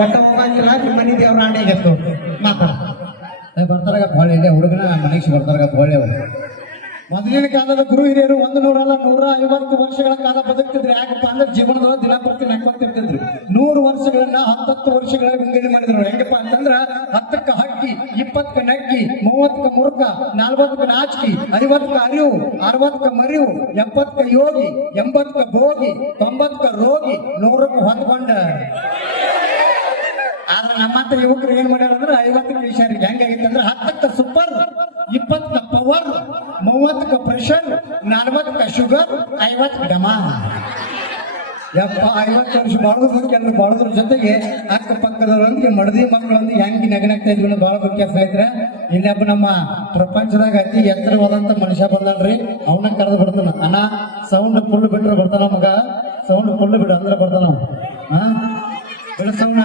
ಒಟ್ಟ ಹೋಗಂಗಿಲ್ಲ ನಿಮ್ಮ ಮನೆ ದೇವ್ರ ಆಣೆಗೆತ್ತು ಮಾತಾಡ. ಬರ್ತಾರಾಗ ಹೊಳೆ ಇದೆ, ಹುಡುಗನ ಮನೆಗೆ ಬರ್ತಾರಾಗ ಹೊಳೆ ಅವರು. ಮೊದಲಿನ ಕಾಲದ ಗುರು ಹಿರಿಯರು ಒಂದು ನೂರಲ್ಲ ನೂರ ಐವತ್ತು ವರ್ಷಗಳ ಕಾಲ ಬದುಕ್ತಿದ್ರು. ಯಾಕಪ್ಪ ಅಂದ್ರೆ ಜೀವನದೊಳಗೆ ದಿನಪ್ರತಿ ನಕ್ಕೊತಿರ್ತಿದ್ರು ನೂರು ವರ್ಷಗಳನ್ನ ಹತ್ತತ್ತು ವರ್ಷಗಳ ವಿಂಗಡಣೆ ಮಾಡಿದ್ರು. ಹೆಂಗಪ್ಪ ಅಂತಂದ್ರ ಹತ್ತಕ್ಕ ಹಕ್ಕಿ, ಇಪ್ಪತ್ತಕ್ಕ ನಕ್ಕಿ, ಮೂವತ್ತಕ್ಕ ಮುರುಕ, ನಲ್ವತ್ತಕ್ಕ ನಾಚಕಿ, ಐವತ್ತಕ್ಕ ಅರಿವು, ಅರವತ್ತಕ್ಕ ಮರಿವು, ಎಪ್ಪತ್ತಕ್ಕ ಯೋಗಿ, ಎಂಬತ್ತಕ್ಕ ಭೋಗಿ, ತೊಂಬತ್ತಕ್ಕ ರೋಗಿ, ನೂರಕ್ಕ ಹೊತ್ಕೊಂಡ ಆದ್ರೆ ನಮ್ಮಂತ ಯುವಕರು ಏನ್ ಮಾಡ್ಯಾರ ಅಂದ್ರೆ ಐವತ್ತಕ್ಕೆ ವಿಷಯರಿಗೆ ಹೆಂಗಾಗಿತ್ತು ಅಂದ್ರೆ ಹತ್ತಕ್ಕ ಸೂಪರ್ ಇಪ್ಪತ್ತಕ್ಕ ಪವರ್ ಮೂವತ್ತಕ್ಕ ಪ್ರೆಷರ್ ನಲ್ವತ್ತಕ್ಕ ಶುಗರ್ ಐವತ್ತು ಡಮಾ ಯಪ್ಪ, ಐವತ್ತು ವರ್ಷ ಬಾಳೋದ್ರ ಕೆಲವು ಬಾಳೋದ್ರ ಜೊತೆಗೆ ಅಕ್ಕ ಪಕ್ಕದವರೊಂದಿಗೆ ಮಡದಿ ಮಕ್ಕಳೊಂದಿಗೆ ಹೆಂಗ್ ನೆಗನಾಗ್ತಾ ಇದ್ವಿ ಬಹಳ ಮುಖ್ಯ ಸ್ನೇಹಿತರೆ ಇನ್ನೊಬ್ಬ ನಮ್ಮ ಪ್ರಪಂಚದಾಗ ಅತಿ ಎತ್ತರವಾದಂತ ಮನುಷ್ಯ ಬಂದನ್ರಿ ಅವನ ಕರೆದು ಬಿಡ್ತಾನ. ಅಣ್ಣ ಸೌಂಡ್ ಫುಲ್ ಬಿಟ್ರೆ ಬರ್ತಾನ ಮಗ ಸೌಂಡ್ ಫುಲ್ ಬಿಡು, ಅಂದ್ರೆ ಬರ್ತಾನ. ಹಾ ಬಿಡು ಸೌಂಡ್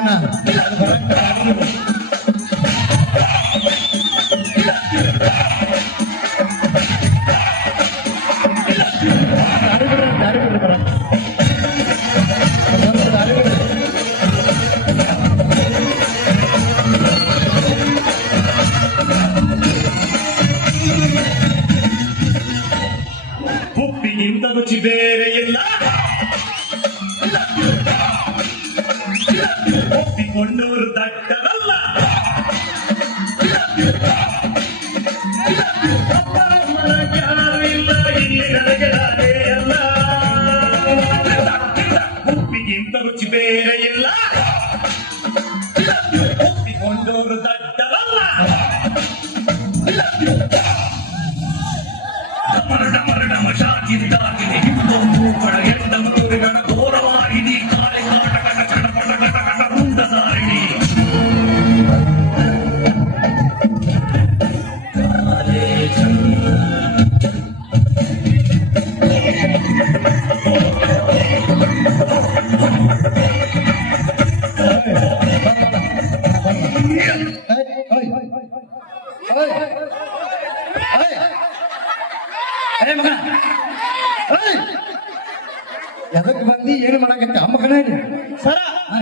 கொண்டு ஒரு தட்டவ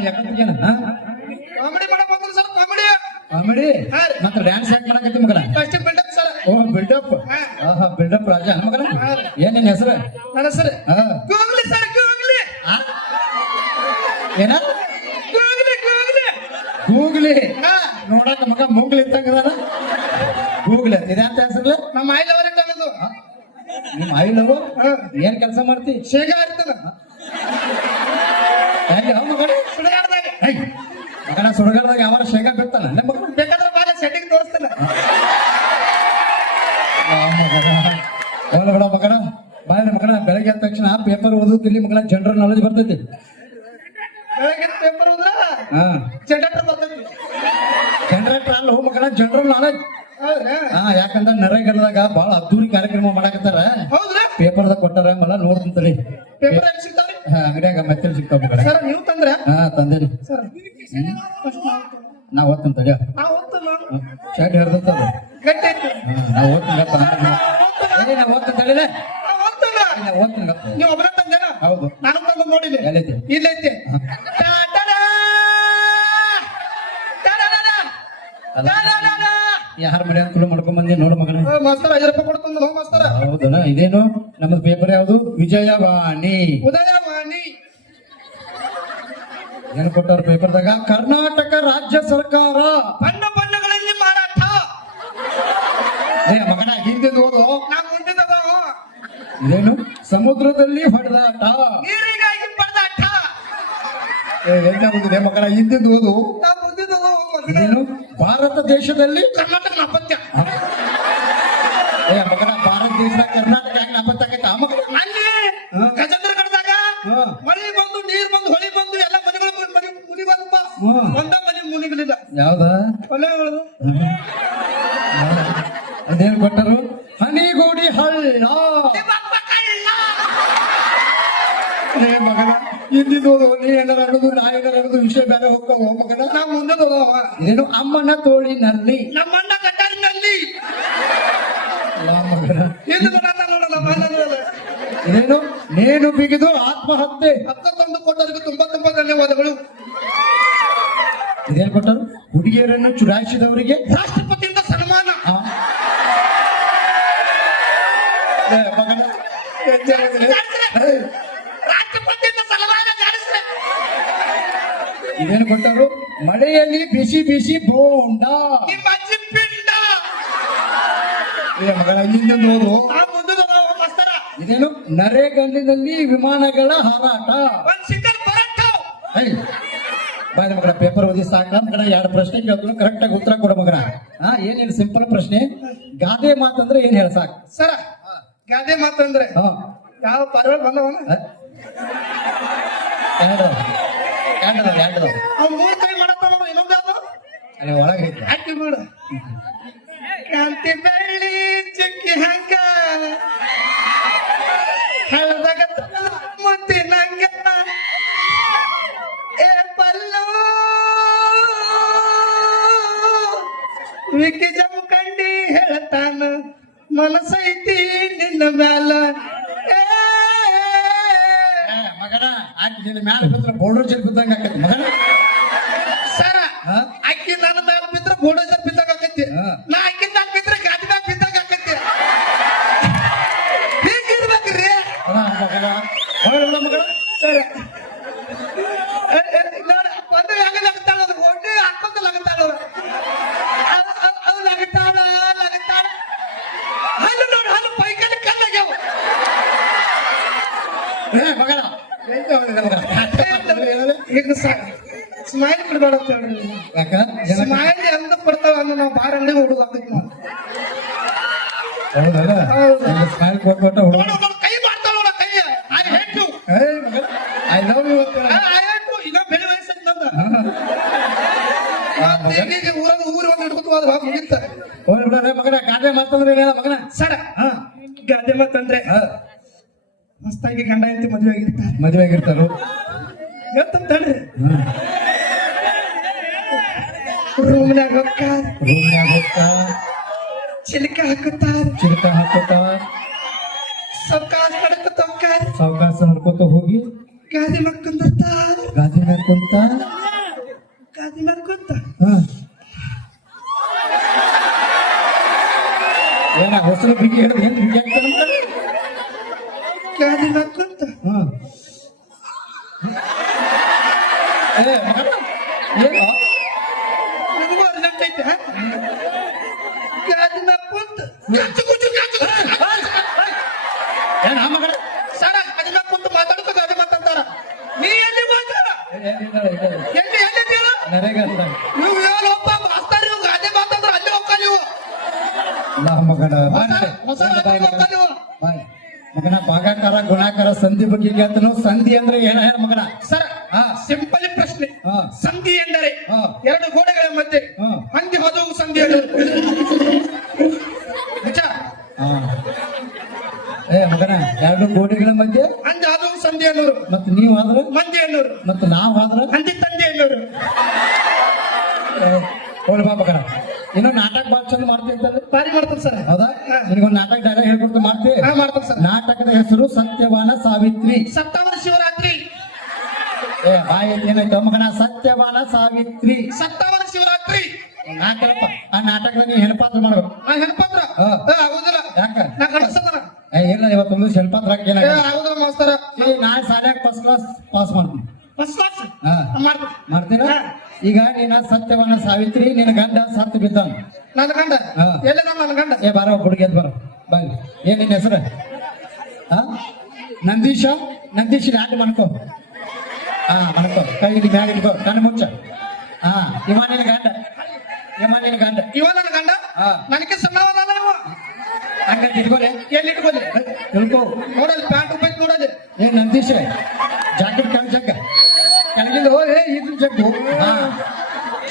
ಯಾಕಂದ್ರೆ ಕಾಮಿಡಿ ಮಾಡಕ್ ಬಂದ್ರಿ ಸರ್ ಕಾಮಿಡಿ. ಕಾಮಿಡಿ. ಮತ್ತೆ ಡ್ಯಾನ್ಸ್ ಯಾಕೆ ಮಾಡಕತ್ತಿ ಮಗನ? First build up sir. ಓ ಬಿಲ್ಡಪ್. ಆಹಾ ಬಿಲ್ಡಪ್ ರಾಜ ಮಗನ. ಏನ್ ನಿನ್ ಹೆಸರು? ನನ್ನ ಹೆಸರು ಹಾ. Googly sir googly. ಏನ? Googly googly. ಗೂಗ್ಲಿ? ಹಾ. ನೋಡಕ ಮಗ ಮೂಗ್ಲಿ ಇದ್ದಂಗದಾನ? ಗೂಗ್ಲಿ ಇದಂತ ಹೆಸರು ನಮ್ಮ ಐಲ್ ಅವರೇ ಅನ್ನೋದು ನಿಮ್ಮ ಐಲವು ಹಾ. ಏನ್ ಕೆಲಸ ಮಾಡ್ತಿ? ಶೇಗ ಇರ್ತದ ಹೆಂಗ ಮಗನ ಸುಡಗಾಡ್ದಾಗ ಐ, ಮಗನ ಸುಡಗಾಲದಾಗ ಯಾವ ಶೇಂಗಾ ಬಿಡ್ತಾನ? ನಮ್ಮ ಮಗನ ಬೇಕಾದ್ರೆ ಬಾಲ ಸೆಟ್ಟಿಂಗ್ ತೋರಿಸ್ತಾನೆ. ಆ ಮಗನ. ಬಿಡ ಮಗನ. ಬೆಳಗ್ಗೆ ಎದ್ದ ತಕ್ಷಣ ಪೇಪರ್ ಓದುತ್ತಿಲ್ಲಿ ಮಗನ ಜನರಲ್ ನಾಲೆಜ್ ಬರ್ತೈತಿ. ಬೆಳಗ್ಗೆ ಪೇಪರ್ ಹೋದ್ರ ಹಾ. ಜನರೇಟರ್ ಬರ್ತೈತಿ. ಜನರೇಟರ್ ಅಲ್ಲ ಹೋ ಮಗನ ಜನರಲ್ ನಾಲೆಜ್ ಹಾ ಯಾಕಂದ್ರ ನರೇಗಡದಾಗ ಬಹಳ ಅದ್ದೂರಿ ಕಾರ್ಯಕ್ರಮ ಮಾಡಕತ್ತಾರ. ಪೇಪರ್ದಾಗ ಕೊಟ್ಟಾರ ಮಲ್ಲ ನೋಡ್ತೀನಿ ಪೇಪರ್ ಎಲ್ಲಿ ಸಿಗ್ತಾವ್ರಿ? ಹಾ, ಅಂಗಡಿಯಾಗ ಮೆತ್ತಲ್ ಸಿಗ್ತಾವ ಸರ್ ನೀವು ತಂದ್ರ? ಹಾ ತಂದಿರಿ. ಸರ್ ನಾ ಓದ್ತೀನಿ ತಡಿಯ ಆ ಹೋಗ್ತಲ್ಲ ಶರ್ಟ್ ಹಿಡ್ದತ್ತದ ಗಟ್ಟಿ ಐತಿ ನಾ ಓದ್ತೀನಪ್ಪ ಏ ನಾ ಓದ್ತೀನಿ ತಡಿಲೆ ಆ ಹೋಗ್ತಲ್ಲ ನಾ ಓದ್ತೀನಿ ನೀವು. ಒಬ್ಬರ ತಂದೇನ? ಹೌದು. ನಾನು ತಂದು ನೋಡಿಲ್ಲ. ಎಲ್ಲೈತಿ ಇಲ್ಲೈತಿ. ಯಾರ ಮನೆ ಅನುಕೂಲ ಮಾಡ್ಕೊಂಡ್ ಬಂದಿ ನೋಡು ಮಗನ. ಮಾಸ್ತರ್ ಐದು ರೂಪಾಯಿ ಕೊಡ್ತಂದು ಹೋ ಮಾಸ್ತರ. ಹೌದನ? ಇದೇನು? ನಮ್ದು ಪೇಪರ್ ಯಾವುದು? ವಿಜಯವಾಣಿ. ಉದಯವಾಣಿ. ಏನು ಕೊಟ್ಟಾರ ಪೇಪರ್ದಾಗ ಕರ್ನಾಟಕ ರಾಜ್ಯ ಸರ್ಕಾರ. ಬಣ್ಣ ಬಣ್ಣಗಳಲ್ಲಿ ಮಾರಾಟ. ಏ ಮಗನ ಹಿಂದಿದ್ದು ಓದು. ನಾ ಮುಂದಿದ್ದದ ಇದೇನು? ಸಮುದ್ರದಲ್ಲಿ ಹೊಡೆದಾಟ ನೀರಿಗಾಗಿ ಪಡೆದಾಟ ಏ, ಎಲ್ಲ ಓದಿದೆ ಮಗನ ಹಿಂದೆ ಓದು. ನಾ ಮುಂದಿದ್ದದ ಇದೇನು? ಭಾರತ ದೇಶದಲ್ಲಿ ಕರ್ನಾಟಕ ನಾಪತ್ಯ ಏ ಮಗನ ಭಾರತ ದೇಶದಾಗ ಕರ್ನಾಟಕ ಹೆಂಗ್ ಆಗೈತೆ? ಆ ಮಗನ ಅಲ್ಲಿ ಗಜೇಂದ್ರ ಕಡ್ದಾಗ ಮಳೆ ಬಂದು ನೀರ್ ಬಂದು ಹೊಳಿ ಬಂದು ಎಲ್ಲ ಮನೆಗಳು ಮನೆ ಮುನಿ ಬಂದಪ್ಪ. ಒಂದ ಮನೆ ಮುನಿಗಳಿಲ್ಲ ಯಾವ್ದ? ಒಳ್ಳೆ ಅದೇನ್ ಕೊಟ್ಟರು ಹನಿಗೂಡಿ ಹಳ್ಳ ಏ ಮಗನ ಹಿಂದಿದ್ದು ಓದು ನೀ ಏನಾರ ಅನ್ನೋದು ನಾ ಏನಾರ ಅನ್ನೋದು ವಿಷಯ ಬೇರೆ ಹೋಗ್ತಾವ ಮಗನ ನಾ ಮುಂದೆ ನೀನು ಅಮ್ಮನ ತೋಳಿನಲ್ಲಿ. ನಮ್ಮಣ್ಣ ಕಟ್ಟಾರಿನಲ್ಲಿ ಮಗನ? ನೋಡ ನಮ್ಮ ಅಣ್ಣನಲ್ಲ. ಇದೇನು ಬಿಗಿದು ಆತ್ಮಹತ್ಯೆ. ಹತ್ತೊಂದು ಕೊಟ್ಟವರಿಗೆ ತುಂಬಾ ತುಂಬಾ ಧನ್ಯವಾದಗಳು. ಇದೇನ್ ಕೊಟ್ಟರು? ಹುಡುಗಿಯರನ್ನು ಚುಡಾಯಿಸಿದವರಿಗೆ? ರಾಷ್ಟ್ರಪತಿಯಿಂದ ಸನ್ಮಾನ. ಮಗನ, ಎದ್ದೆ ಹೋಗ್ಲಿ. ಏ, ರಾಷ್ಟ್ರಪತಿಯಿಂದ ಸನ್ಮಾನ ಜಾರಿಸ್ರೆ ಇದೇನ್ ಕೊಟ್ಟರು ಮಳೆಯಲ್ಲಿ ಬಿಸಿ ಬಿಸಿ ಬೋಂಡ. ಏ ಮಗಳ ಇದೇನು? ನರೇಗಲ್ಲಿನಲ್ಲಿ ವಿಮಾನಗಳ ಹಾರಾಟ. ಬಾಯ್ ಮಗಳ ಪೇಪರ್ ಓದಿ ಸಾಕ. ಮಗನ ಎರಡು ಪ್ರಶ್ನೆ ಕೇಳಿದ್ರು ಕರೆಕ್ಟ್ ಆಗಿ ಉತ್ತರ ಕೊಡ ಮಗನ. ಹಾ ಏನಿಲ್ಲ ಸಿಂಪಲ್ ಪ್ರಶ್ನೆ? ಗಾದೆ ಮಾತಂದ್ರೆ ಏನ್ ಹೇಳ ಸಾಕು? ಸರ ಗಾದೆ ಮಾತಂದ್ರೆ ಹಾ. ಯಾವ ಪರ್ವ ಬಂದವನ? ಎರಡು ಎರಡು ಎರಡು ಅವ್ನು ಮೂರ್ ಕೈ ಮಾಡತ್ತಾವ ಇನ್ನೊಂದು ಅಲ್ಲಿ ಒಳಗೆ ಹಾಕಿ. ಬಿಡು ಕಾಂತಿ ಬೆಳ್ಳಿ ಚಕ್ಕಿ ಹಂಗ ಹಳದಾಗ ಮುತ್ತಿ ನಂಗ ಏ ಪಲ್ಲು. ವಿಕಿ ಕಂಡಿ ಹೇಳ್ತಾನ ಮನಸೈತಿ ನಿನ್ನ ಮ್ಯಾಲ ಏ ಏ, ಮಗನ ಆಕಿ ನಿನ್ನ ಮ್ಯಾಲ ಬಿದ್ರೆ ಬೋರ್ಡರ್ ಚೆಲ್ ಬಿದ್ದಂಗ ಆಕೈತಿ ಮಗನ ಸರ ಹಾ? ಅಕ್ಕಿ ನನ್ನ ಮ್ಯಾಲ ಬಿದ್ರ ಬುಲ್ಡೋಜರ್ ಬಿದ್ದಾಗ ಆಕೈತಿ ಹಾ. ನಾ ಅಕ್ಕಿ ಮ್ಯಾಲ ಬಿದ್ರ ಗಾಡಿ ಮ್ಯಾಲ ಬಿದ್ದಾಗ ಆಕೈತಿ ಹೀಗಿರ್ಬೇಕ್ರಿ ಅಲ್ಲ ಮಗನ ಹೊರಗೆ ಬಿಡ ಮಗನ ಸರ ನೋಡ ಒಂದು ಲಗತ್ತಾಳ ಅದು ಒಡ್ಡಿ ಹಾಕೊಂತ ಲಗತ್ತಾಳ ಅವು ಲಗತ್ತಾಳ ಲಗತ್ತಾಳ ಹಲ್ಲು ನೋಡು ಹಲ್ಲು ಪೈಕಲ್ಲಿ ಕಲ್ಲಾಗ್ಯಾವ ಏ ಮಗನ ಎಲ್ಲಿ ಹೋಗಿದ್ದೆ ಮಗನ? ಈಗ ಸ್ಮೈಲ್ ಹೇಳ್ರಿ ಯಾಕ? ಸ್ಮೈಲ್ ಎಂದ ಕೊಡ್ತಾವ ಅಂದ್ರೆ ನಾವು ಬಾರ ಅಂಗಡಿ ಹುಡುಗ ನಾವು. ಹೌದಲ್ಲ. ಸ್ಮೈಲ್ ಕೊಟ್ಬಿಟ್ಟ ಹುಡುಗ ಕೈ ಮಾಡ್ತಾಳ ನೋಡ ಕೈ. I hate you I love you ಅಂತ. ಐ ಹೇಟ್ ಯು ಈಗ ಬೆಳೆ ನಂದ ಊರಾಗ ಊರು ಒಂದು ಹಿಡ್ಕೊತು ಅದ್ರ ಮುಗಿತ ಮಗನ ಗಾದೆ ಮಾತಂದ್ರೆ ಏನ ಮಗನ? ಸರ ಹಾ. ಗಾದೆ ಮಾತಂದ್ರೆ ಹಾ. ಮಸ್ತಾಗಿ ಗಂಡ ಹೆಂಡತಿ ಮದುವೆ ಆಗಿರ್ತಾರೆ. ಮದುವೆ ಆಗಿರ್ತಾರು. ಗೊತ್ತಂತಾಳೆ. ರೂಮ್ನಾಗ ಹೊಕ್ಕ ರೂಮ್ನಾಗ ಹೊಕ್ಕ ಚಿಲಿಕ ಹಾಕುತ್ತಾರ. ಚಿಲ್ಕ ಹಾಕೋತ ಸೌಕಾಸ್ ನಡ್ಕೊತ ಹೋಗ್ತಾರ ಸಾವಕಾಶ ನಡ್ಕೋತ ಹೋಗಿ ಗಾದಿ ಮಕ್ಕಂದಿರ್ತಾರ ಗಾದಿ ಮಾಡ್ಕೊಂತ ಕುಂತ ಗಾದಿ ಮಾಡ್ಕೊಂತ ಏನ ಹೊಸಲು ಬಿಗಿ ಹಿಡಿದು ಹೆಂಗ್ ಬಿಗಿ ಆಗ್ತಾನ ಮಗನ? ಗಾದಿ ಮಕ್ಕಂತ ಹಾ ಏ ಮಗನ ಏನು ನನಗೂ ಅರ್ಜೆಂಟ್ ಐತೆ ಹಾ? ಗಾದಿ ಮಕ್ಕಂತ ಗಚ್ಚು ಗುಚ್ಚು ಗಚ್ಚು ಏನ ಮಗನ ಸರ ಗಾದಿ ಮಕ್ಕಂತ ಮಾತಾಡ್ಕೊ ಗಾದಿ ಮಾತಾಡ್ತಾರ ನೀ ಎಲ್ಲಿ ಮಾತಾಡ ನೀವು ಏನಪ್ಪ ಮಾಸ್ತಾರ ನೀವು ಗಾದೆ ಮಾತಾಡ್ರ ಅಲ್ಲಿ ಹೋಗ್ಕ ನೀವು ಲಾ ಮಗನ ಹೊಸ ಹೋಗ್ಕ. ನೀವು ಭಾಗಾಕಾರ ಗುಣಾಕಾರ ಸಂಧಿ ಬಗ್ಗೆ ಕೇಳ್ತಾನು ಸಂಧಿ ಅಂದ್ರೆ ಏನ ಹೇಳ ಮಗನ ಸರ್ ಹಾ. ಸಿಂಪಲ್ ಪ್ರಶ್ನೆ. ಸಂಧಿ ಎಂದರೆ. ಎರಡು ಗೋಡೆಗಳ ಮಧ್ಯೆ. ಹಂದಿ ಹೋದವು ಸಂಧಿ. ಏ ಮಗನ ಎರಡು ಗೋಡೆಗಳ ಮಧ್ಯೆ ಸಂಧಿ ಅನ್ನೋರು ಮತ್ ನೀವ್ ಆದ್ರ? ಮಂದಿ ಅನ್ನೋರು ಮತ್ ನಾವ್ ಆದ್ರ? ಹಂದಿ ತಂದೆ ಅನ್ನೋರು ಹೋಲ್ ಏನೋ ಇನ್ನೊಂದು ನಾಟಕ ಬಾಳ ಚಂದ ಮಾಡ್ತೀವಿ ಬಾರಿ ಮಾಡ್ತಾರೆ ಸರ್. ಹೌದಾ? ನಿನಗೊಂದು ನಾಟಕ ಡೈಲಾಗ್ ಹೇಳ್ಕೊಡ್ತು ಮಾಡ್ತೀವಿ? ಹಾ ಮಾಡ್ತಾರೆ ಸರ್. ನಾಟಕದ ಹೆಸರು ಸತ್ಯವಾನ ಸಾವಿತ್ರಿ. ಸಪ್ತಮದ ಶಿವರಾತ್ರಿ. ಏ ಬಾಯಿ ಏನಾಯ್ತು? ಮಗನ ಸತ್ಯವಾನ ಸಾವಿತ್ರಿ. ಸಪ್ತಮದ ಶಿವರಾತ್ರಿ. ನಾಟಕ ಆ ನಾಟಕದ ನೀವು ಹೆಣಪಾತ್ರ ಮಾಡ್ಬೇಕು. ಆ ಹೆಣ್ಪತ್ರ? ಹಾ. ಏ, ಯಾಕ? ನಾ ಏ ಇಲ್ಲ ಇವತ್ತೊಂದು ಏನಾಗ ಆಗುದಿಲ್ಲ ಮಾಸ್ತರ. ನಾಳೆ ಶಾಲ್ಯಾಗ ಫಸ್ಟ್ ಕ್ಲಾಸ್ ಪಾಸ್ ಮಾಡ್ತೀನಿ. ಫಸ್ಟ್ ಕ್ಲಾಸ್ ಮಾಡ್ತೀನಿ. ಈಗ ನೀನ ಸತ್ಯವನ್ನ ಸಾವಿತ್ರಿ ನಿನ್ನ ಗಂಡ ಸತ್ತು ಬಿದ್ದಾನ. ನನ್ನ ಗಂಡ? ಹಾ. ಎಲ್ಲಿದ ನನ್ನ ಗಂಡ? ಏ ಬಾರ ಹುಡುಗಿ ಎದ್ದು ಬರ. ಬಾಯ್. ಏನ್ ನಿನ್ನ ಹೆಸರು? ಹಾ? ನಂದೀಶ? ನಂದೀಶ್ ಯಾಕೆ ಮನ್ಕೋ ಹಾ ಮನ್ಕೋ ಕೈ ಇಲ್ಲಿ ಮ್ಯಾಗ ಇಟ್ಕೋ ಕಣ್ಣು ಮುಚ್ಚ. ಹಾ ಇವ ನಿನ್ನ ಗಂಡ. ಇವ ನಿನ್ನ ಗಂಡ. ಇವ ನನ್ನ ಗಂಡ? ಹಾ. ನನಗೆ ಸಣ್ಣ ಇವ. ಹಂಗಂತ ಇಟ್ಕೋಲೆ ಎಲ್ಲಿ ಇಟ್ಕೊಳ್ಳಿ? ತಿಳ್ಕೋ ನೋಡಲ್ಲಿ ಪ್ಯಾಂಟ್ ಉಪಯೋಗ ನೋಡಲ್ಲ ಏ ನಂದೀಶ. ಜಾಕೆಟ್ ಕೆಳಗೆ ಜಗ್ಗ. ಕೆಳಗಿಂದ ಓ ಏ ಇದು ಜಗ್ಗು. ಹಾ.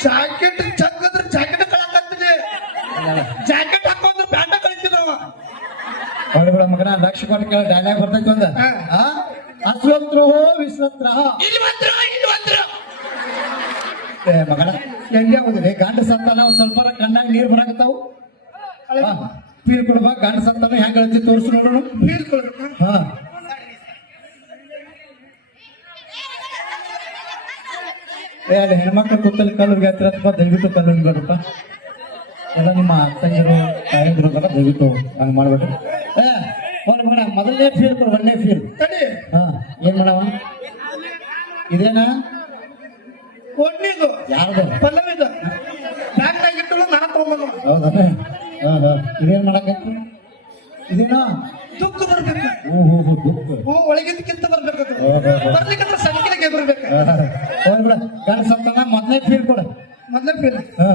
ಜಾಕೆಟ್ ಚಕ್ಕದ್ರ ಜಾಕೆಟ್ ಕಳಕತ್ತೀನಿ ಜಾಕೆಟ್ ಹಾಕೊಂಡ್ರೆ ಪ್ಯಾಂಟ ಹೊರಗೆ ಬಿಡ ಮಗನ ಲಕ್ಷ ಕೊಟ್ಟು ಕೇಳ ಡೈಲಾಗ್ ಬರ್ತೈತಿ ಒಂದ. ಹಾ. ವಿಸ್ವತ್ರ. ಇಲ್ಲಿ ಬಂದ್ರು ಇಲ್ಲಿ ಬಂದ್ರು. ಏ ಮಗನ ಎಲ್ಲಿ ಹೋಗಿದೆ? ಗಂಡ ಸತ್ತಾನ ಒಂದ್ ಸ್ವಲ್ಪ ಕಣ್ಣಾಗ ನೀರ್ ಬರಾಕತ್ತಾವು. ಕೊಡ್ಬಾ ಗಂಡ ಸತ್ತಾನ ಹೆಂಗ ಹೇಳ್ತಿ ತೋರಿಸು ನೋಡೋಣ. ಬೀಳ್ಕೊಳ್ರಿ ಹಾ. ಏ ಅಲ್ಲಿ ಹೆಣ್ಮಕ್ಳು ಕೂತಲ್ಲಿ ಕಲ್ಲು ಹತ್ತಿರಪ್ಪ ದಯವಿಟ್ಟು ಕಲ್ಲು ಬರಪ್ಪ ಎಲ್ಲ ನಿಮ್ಮ ತಂಗಿರು ತಾಯಂದಿರು ಬರ ದಯವಿಟ್ಟು ಹಂಗೆ ಮಾಡ್ಬೇಡ್ರಿ ಏ ಮಗನ ಮೊದಲನೇ ಫೀಲ್ ಕೊಡು ಒಂದನೇ ಫೀಲ್ ತಡಿ. ಹಾ ಏನ್ ಮಾಡವ? ಇದೇನಾ? ಒಣ್ಣಿದು ಯಾರ್ದು? ಪಲ್ಲವಿದು. ಬ್ಯಾಂಕ್ನಾಗ ಇಟ್ಟು ನಾನು ಹೌದಾ? ಇದೇನ್ ಮಾಡಕತ್ತಿ ಇದೇನಾ? ದುಃಖ ಬರ್ಬೇಕು. ಓ ಹೋ ಹೋ ದುಃಖ. ಹ್ಞೂ ಒಳಗಿದ್ದಕ್ಕಿಂತ ಬರ್ಬೇಕು. ಬರ್ಲಿಕ್ಕಂದ್ರೆ ಸಂಖ್ಯೆಗೆ ಬರ್ಬೇಕು. ಹೋಗ್ಬಿಡ ಗಂಡ ಸತ್ತನ ಮೊದಲನೇ ಫೀಲ್ ಕೊಡು. ಮೊದಲೇ ಫೀಲ್ ಹಾ.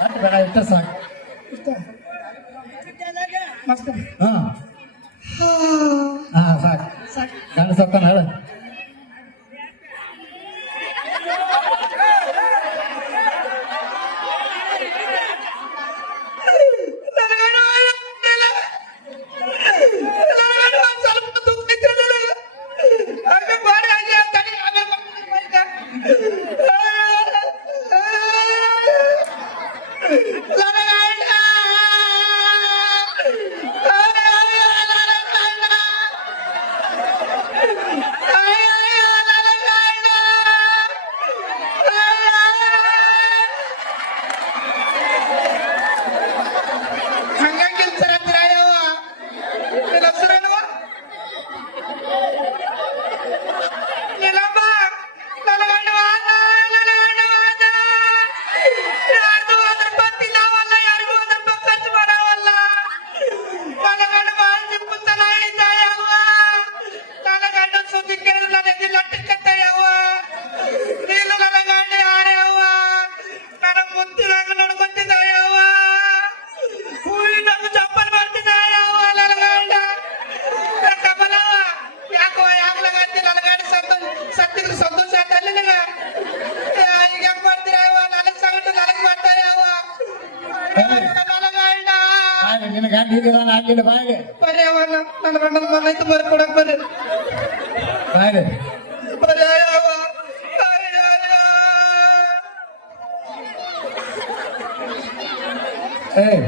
ಅಷ್ಟು ಬೇಡ ಇಷ್ಟ ಸಾಕು. ಮಸ್ತ್. ಹಾ. ಹಾ. ಸಾಕು. ಗಂಡ ಸತ್ತಾನ ಹೇಳ. ಸತ್ತಿದ್ರೆ ಸಂತೋಷ ಆಯ್ತಲ್ಲ ನಿನಗ? ಈಗ ಹೆಂಗ್ ಮಾಡ್ತೀರ ಯವ್ವ? ನನಗ್ ಸವಿತು ನನಗ್ ಮಾಡ್ತಾರೆ ಅವ ಗಂಡ ಇದ್ದಾನ ಆಗ್ಲಿಲ್ಲ ಬಾಯಿಗೆ ಬರ್ರಿ ಯವ್ವ, ನನ್ನ- ಗಂಡನ ಮನೆಯಿಂದ ಬರ್ಕೊಡಕ್ ಬರ್ರಿ ಬಾಯಿಗೆ ಯವ್ವ. ಅಯ್ಯಯ್ಯೋ. ಏಯ್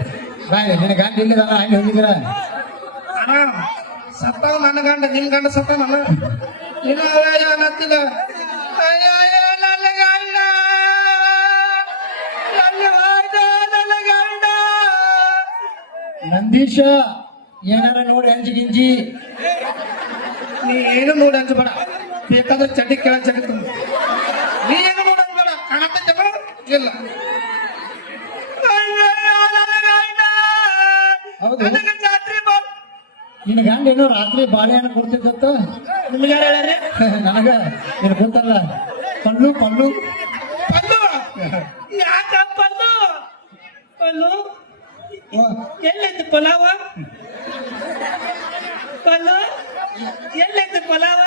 ಬಾಯಿಗೆ ನಿನ್ನ ಗಂಡ ಇಲ್ಲಿದಾನ ಅಲ್ಲಿ ಹೋಗಿದ್ದೀರ ಸತ್ತಾವ ನನ್ನ ಗಂಡ ನಿನ್ ಗಂಡ ಸತ್ತ ಗಂಡ. ನಂದೀಶ ಏನಾರ ನೋಡಿ ಅಂಜಿ ಗಿಂಜಿ. ನೀ ಏನು ನೋಡಿ ಅಂಜಬೇಡ ಬೇಕಾದ್ರೆ ಚಡ್ಡಿ ಕೆಳ ಜಗತ್ತು ನೀ ಏನು ನೋಡಿ ಅಂಜಬೇಡ ಕಾಣತ್ತ ಇಲ್ಲ. ನಿನ್ನ ಗಂಡ ಏನು ರಾತ್ರಿ ಬಾಳೆಹಣ್ಣು ಕೊಡ್ತಿದ್ದತ್ತ ನಿಮ್ಗೆ ನನಗ ನೀನು ಗೊತ್ತಲ್ಲ. ಪಲ್ಲು ಪಲ್ಲು. ಪಲ್ಲು? ಯಾಕ ಪಲ್ಲು? ಪಲ್ಲು? ಎಲ್ಲೈತಿ ಪಲಾವ? ಪಲ್ಲು? ಎಲ್ಲೈತಿ ಪಲಾವ?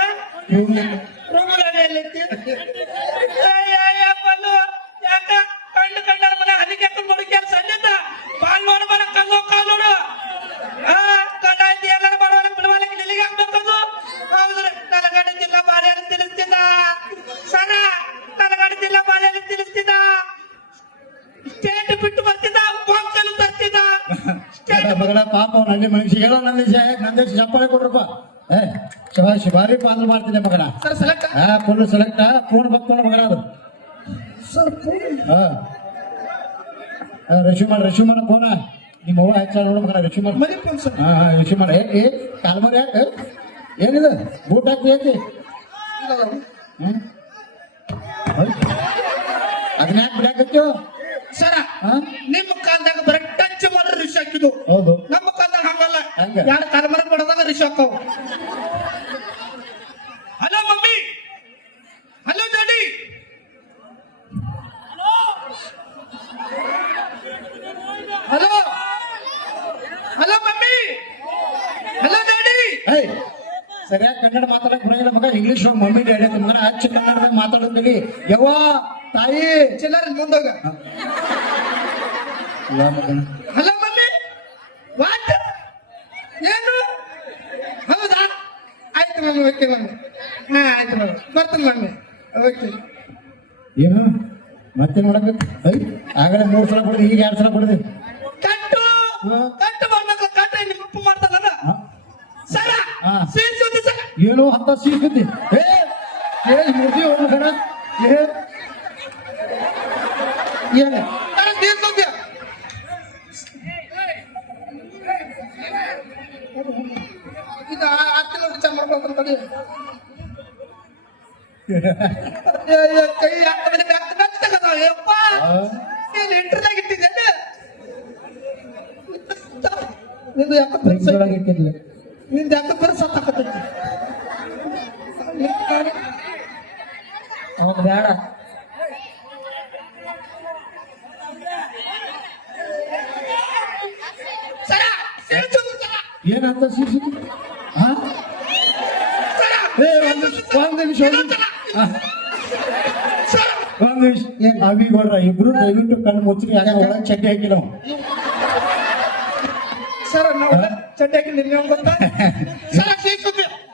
ರೂಮುಗಳು ಎಲ್ಲೈತಿ ಸರ ನನ್ನ ಗಂಡದಿಲ್ಲ ಬಾಳೆಹಣ್ಣು ತಿನ್ನಿಸ್ತಿದ್ದ ಸ್ಟೇಟ್ ಬಿಟ್ಟು ಬರ್ತಿದ್ದ ಬಾಂಕಲು ತರ್ತಿದ್ದ ಎಡ ಮಗಳ ಪಾಪ ಹಳ್ಳಿ ಮನುಷ್ಯ ಹೇಳೋ ನನ್ನ ನಂದೇಶ ಚಪ್ಪಾಳೆ ಕೊಡ್ರಪ್ಪ. ಏ ಶಿವ ಶಿವಾರಿ ಪಾತ್ರ ಮಾಡ್ತೀನಿ ಮಗಡ ಸರ್ ಸೆಲೆಕ್ಟ್ ಹಾ ಫುಲ್ ಸೆಲೆಕ್ಟ್ ಪೂರ್ಣ ಬರ್ತೋಣ ಮಗಡ ಅದು. ಸರ್ ಹಾ ರಿಸೀವ್ ಮಾಡ ಫೋನ. ನಿಮ್ಮ ಅವ್ವ ಹೆಚ್ಚ ನೋಡು ಮಗನ ರಶಿ ಮಾಡ ಮರಿ ಫೋನ್ ಸರ್. ಹಾ ಹಾ ಮಾಡ ಏ ಕಾಲ್ಮರಿ ಏನಿದೆ? ಬೂಟ್ ಹಾಕಿ ಐತಿ ಹ್ಮ್? ಅದನ್ನ ಯಾಕೆ ಬಿಡಾಕತ್ತೀವ ಸರ ನಿಮ್ಮ ಕಾಲದಾಗ ಬರೀ ಟಚ್ ಮಾಡ್ರೆ ರಿಶ್ ಹಾಕಿದ್ವು ಹೌದು. ನಮ್ಮ ಕಾಲದಾಗ ಹಂಗಲ್ಲ. ಹಂಗ? ಯಾರು ತಲೆಮರ ಬಿಡದಾಗ ರಿಶ್ ಹಾಕವು hello mummy. Hello daddy. Hello. Hello mummy. Hello daddy. ಏಯ್. ಸರಿಯಾಗಿ ಕನ್ನಡ ಮಾತಾಡಕ್ ಬರಂಗಿಲ್ಲ ಮಗ. ಇಂಗ್ಲಿಷ್ ಮಮ್ಮಿ ಡ್ಯಾಡಿ ಅಂತ ಮಗನ ಹಚ್ಚ ಕನ್ನಡದಾಗ ಮಾತಾಡೋದಿಲ್ಲಿ ಯವ್ವ ತಾಯಿ. ಚಿಲ್ಲರ್ ಮುಂದೋಗ. ಅಲ್ಲ ಮಗನ ಹಲೋ ಮಮ್ಮಿ. ವಾಟ್ ಏನು? ಹೌದಾ? ಆಯ್ತು ಮಮ್ಮಿ ಓಕೆ ಮಮ್ಮಿ. ಹಾ ಆಯ್ತು ಮಮ್ಮಿ. ಬರ್ತೀನಿ ಮಮ್ಮಿ. ಓಕೆ. ಏನು? ಮತ್ತೆ ಮಾಡಕ್? ಐ ಆಗಲೇ ಮೂರ್ ಸಲ ಕೊಡಿದೆ ಈಗ ಎರಡ್ ಸಲ ಕೊಡಿದೆ. ಕಟ್ಟು. ಕಟ್ಟು ಮಾಡ್ಬೇಕು ಕಟ್ಟು ನಿಮ್ಮ ಉಪ್ಪು ಮಾಡ್ತಾನಲ್ಲ ಹಾ? ಸರ ಹಾ. ಸೀನ್ ಸುದ್ದಿ ಸರ ಏನು ಅಂತ ಸಿಕ್ಕುತ್ತಿ ಏ ಏ ಮುಗಿ ಹೋಗು ಕಣ. ಏ. ಏನು? ಅಣ್ಣ, ನೀರ್ ತಂದ್ಯಾ? ಇದು ಆ- ಆ ತಿಂಗಳು ವಿಚಾರ ಮಾಡ್ಕೊಳ್ತಾರೆ ತಡಿ. ಏ, ಏ, ಕೈ ಬೆತ್ತ ಬೆತ್ತ ತಗದಾವ, ಯಪ್ಪ. ನೀನ್ ಇಂಟರ್ನಾಗ ಇಟ್ಟಿದ್ದೆ? ನಿಂದು ಯಾಕೆ ಪರ್ಸ್ ಒಳಗೆ ನಿಂದು ಯಾಕೆ ಪರ್ಸ್ ಹತ್ತಾಕತ್ತೈತಿ ಅವ್ನು ಬೇಡ. ಏನಂತ ಸಿಸಿ ಒಂದು ನಿಮಿಷ ಒಂದು ನಿಮಿಷ. ಏನ್ ಅವಿ ಗೌಡ್ರ ಇಬ್ರು ದಯವಿಟ್ಟು ಕಣ್ಣು ಮುಚ್ಚಿ ಯಾಕೆ ಒಳಗೆ ಚಡ್ಡಿ ಹಾಕಿಲ್ಲ. ಸರ್ ನಾವು ಚಡ್ಡಕ್ಕೆ ನಿನ್ನೆ ಗೊತ್ತಾ?